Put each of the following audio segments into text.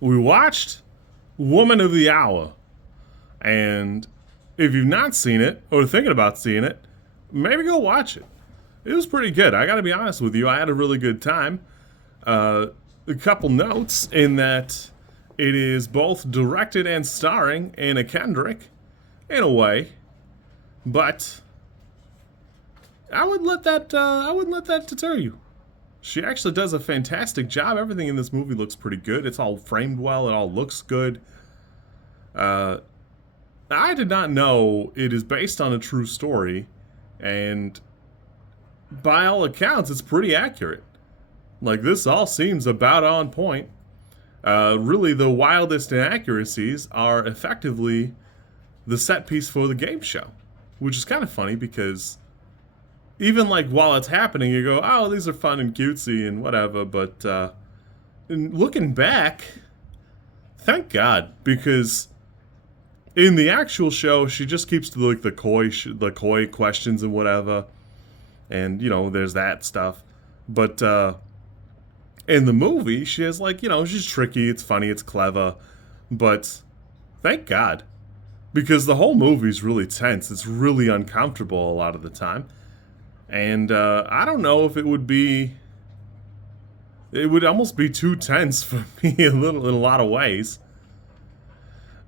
we watched Woman of the Hour. And if you've not seen it or thinking about seeing it, maybe go watch it. It was pretty good. I gotta be honest with you. I had a really good time. A couple notes in that it is both directed and starring Anna Kendrick, in a way, but I wouldn't let that deter you. She actually does a fantastic job. Everything in this movie looks pretty good. It's all framed well. It all looks good. Uh, I did not know it is based on a true story, and by all accounts, it's pretty accurate. Like, this all seems about on point. Really, the wildest inaccuracies are effectively the set piece for the game show, which is kind of funny because even like while it's happening, you go, "Oh, these are fun and cutesy and whatever." But looking back, thank God, because in the actual show, she just keeps to like the coy questions and whatever, and there's that stuff. But in the movie, she has like she's tricky, it's funny, it's clever, but thank God, because the whole movie's really tense. It's really uncomfortable a lot of the time, and I don't know if it would be. It would almost be too tense for me in a lot of ways.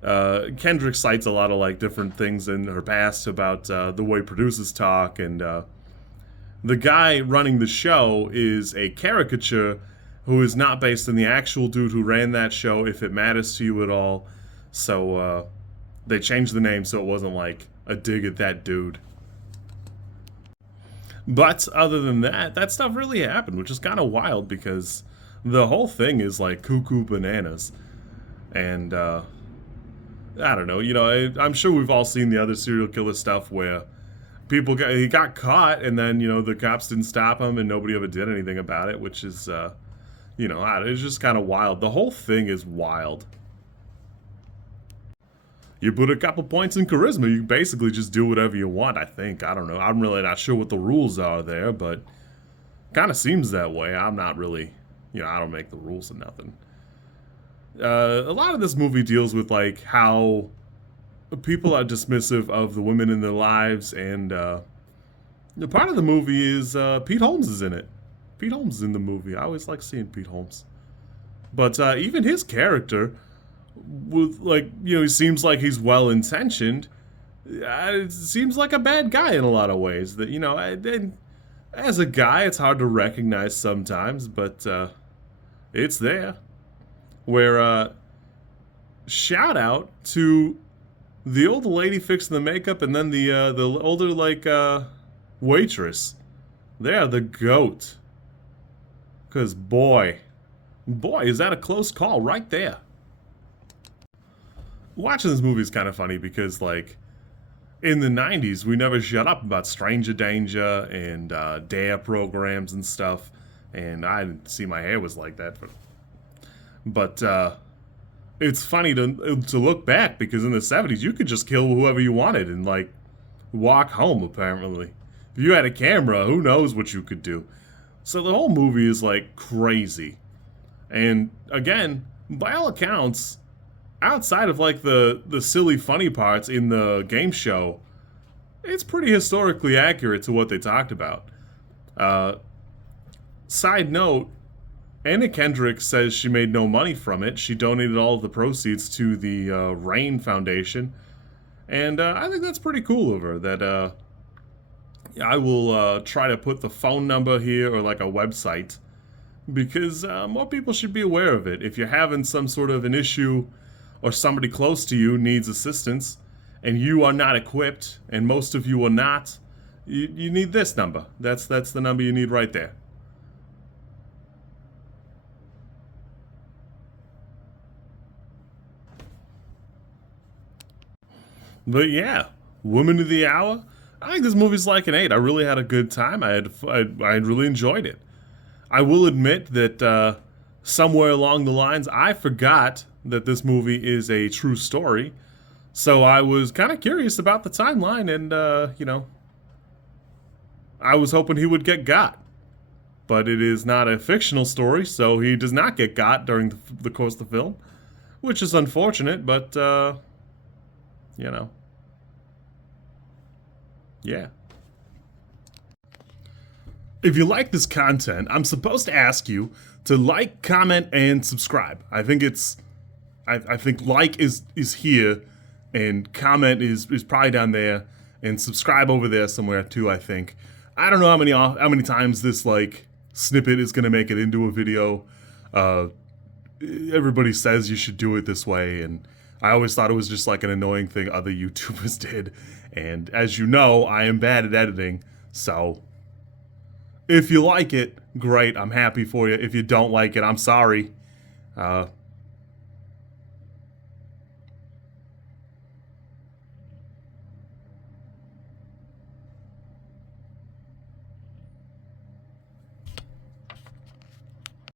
Kendrick cites a lot of like different things in her past about the way producers talk, and the guy running the show is a caricature who is not based on the actual dude who ran that show, if it matters to you at all. So they changed the name so it wasn't like a dig at that dude. But other than that, that stuff really happened, which is kind of wild because the whole thing is like cuckoo bananas. And I don't know, I'm sure we've all seen the other serial killer stuff where he got caught and then, the cops didn't stop him and nobody ever did anything about it, which is, it's just kind of wild. The whole thing is wild. You put a couple points in charisma, you basically just do whatever you want, I think. I don't know. I'm really not sure what the rules are there, but kind of seems that way. I'm not really, I don't make the rules and nothing. A lot of this movie deals with like how people are dismissive of the women in their lives, and part of the movie is Pete Holmes is in it. Pete Holmes is in the movie. I always like seeing Pete Holmes, but even his character, with like he seems like he's well intentioned. It seems like a bad guy in a lot of ways. That and as a guy, it's hard to recognize sometimes, but it's there. Where shout out to the old lady fixing the makeup, and then the older like waitress. They are the goat. Cause boy, is that a close call right there. Watching this movie is kind of funny because like in the 90s we never shut up about Stranger Danger and dare programs and stuff, and I didn't see my hair was like that, but it's funny to look back because in the 70s you could just kill whoever you wanted and like walk home. Apparently, if you had a camera, who knows what you could do. So the whole movie is like crazy, and again, by all accounts, outside of like the silly funny parts in the game show, it's pretty historically accurate to what they talked about. Side note, Anna Kendrick says she made no money from it. She donated all of the proceeds to the Rain Foundation. And I think that's pretty cool of her. That I will try to put the phone number here or like a website. Because more people should be aware of it. If you're having some sort of an issue or somebody close to you needs assistance and you are not equipped, and most of you are not, you need this number. That's the number you need right there. But yeah, Woman of the Hour. I think this movie's like an 8. I really had a good time. I really enjoyed it. I will admit that somewhere along the lines, I forgot that this movie is a true story. So I was kind of curious about the timeline, and I was hoping he would get got. But it is not a fictional story, so he does not get got during the course of the film. which is unfortunate, but, you know, yeah. If you like this content, I'm supposed to ask you to like, comment, and subscribe. I think I think like is here, and comment is probably down there, and subscribe over there somewhere too. I think. I don't know how many times this like snippet is gonna make it into a video. Everybody says you should do it this way, and I always thought it was just like an annoying thing other YouTubers did. And as you know, I am bad at editing, so if you like it, great, I'm happy for you. If you don't like it, I'm sorry.